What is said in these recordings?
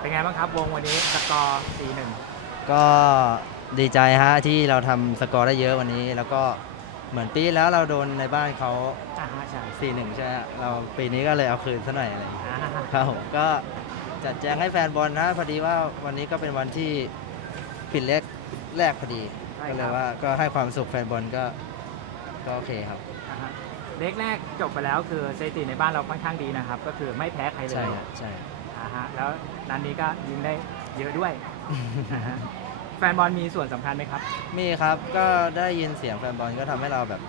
เป็นไงบ้างครับวงวันนี้สกอร์4-1ก็ดีใจฮะที่เราทำสกอร์ได้เยอะวันนี้ แล้วก็เหมือนปีที่แล้วเราโดนในบ้านเขาอ่าฮะใช่4-1ใช่ไหมฮะเราปีนี้ก็เลยเอาคืนซะหน่อยอะไรอย่างเงี้ยอ่าฮะครับผมก็จัดแจงให้แฟนบอลนะพอดีว่าวันนี้ก็เป็นวันที่ปิดเล็กแรกพอดีใช่ก็คเลรัยบว่าก็ให้ความสุขแฟนบอลก็ก็โอเคครับ อ่าฮะเล็กแรกจบไปแล้วคือสถิติในบ้านเราค่อนข้างดีนะครับ ก็คือไม่แพ้ใครเลใช่ยครับใช่ อ่าฮะแล้วนันนี้ก็ยิงได้เยอะด้วยอ่าฮะแฟนบอลมีส่วนสำคัญไหมครับ มีครับก็ได้ยินเสียงแฟนบอลก็ทำให้เราแบบ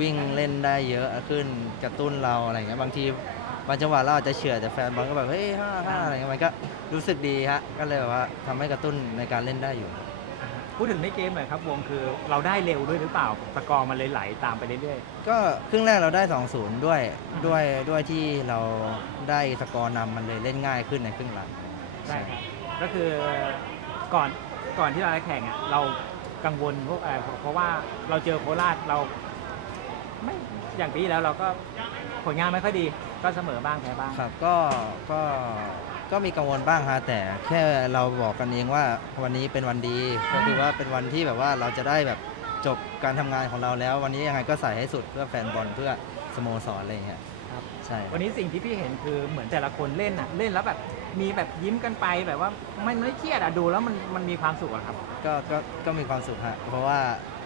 วิ่งเล่นได้เยอะขึ้นกระตุ้นเราอะไรอย่างเงี้ยบางทีบางจังหวะเราอาจจะเฉื่อยแต่แฟนบอลก็แบบเฮ้ยห้าห้าอะไรเงี้ยมันก็รู้สึกดีฮะก็เลยแบบว่าทำให้กระตุ้นในการเล่นได้อยู่ พูดถึงในเกมหน่อยครับวงคือเราได้เร็วด้วยหรือเปล่าสกอร์มันเลยไหลตามไปเรื่อย ก็ครึ่งแรกเราได้ 2-0 ด้วยอือฮึด้วยด้วยที่เราได้สกอร์นำมันเลยเล่นง่ายขึ้นในครึ่งหลัง ๆใช่ครับก็คือก่อนก่อนที่เราจะแข่งอะเรากังวลพวกอะไรเพราะว่าเราเจอโคราชเราไม่อย่างปีที่แล้วเราก็ผลงานไม่ค่อยดีก็เสมอบ้างแพ้บ้าง ครับก็ก็ ก็มีกังวลบ้างฮะแต่แค่เราบอกกันเองว่าวันนี้เป็นวันดีก็คือว่าเป็นวันที่แบบว่าเราจะได้แบบจบการทำงานของเราแล้ว วันนี้ยังไงก็ใส่ให้สุดเพื่อแฟนบอลเพื่อสโมสรอะไรอย่างเงี้ยครับ ใช่วันนี้สิ่งที่พี่เห็นคือเหมือนแต่ละคนเล่นอะเล่นแล้วแบบมีแบบยิ้มกันไปแบบว่าไม่ไม่เครียดอะดูแล้วมันมันมีความสุขอะครับ ก็ก็ก็มีความสุขฮะ เพราะว่า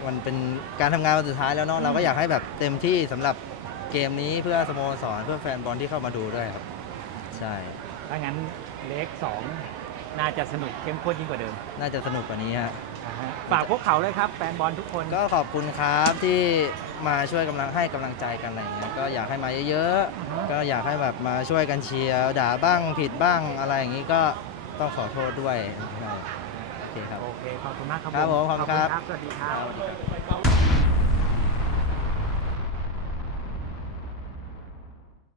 มันเป็นการทำงานวันสุดท้ายแล้วเนาะ เราก็อยากให้แบบเต็มที่สำหรับเกมนี้เพื่อสโมสรเพื่อแฟนบอลที่เข้ามาดูด้วยครับ ใช่ ถ้างั้นเลขสองน่าจะสนุกเข้มข้นยิ่งกว่าเดิมน่าจะสนุกกว่านี้ฮะอ่าฮะฝากพวกเขาเลยครับแฟนบอลทุกคน ก็ขอบคุณครับที่มาช่วยกำลังให้กำลังใจกันอะไรอย่างเงี้ยก็อยากให้มาเยอะอือฮะ ๆ ก็อยากให้แบบมาช่วยกันเชียร์ด่าบ้างผิดบ้างอะไรอย่างงี้ก็ต้องขอโทษด้วยใช่โอเคครับ โอเค ขอบคุณมากครับครับผมขอบคุณครับ สวัสดีครับ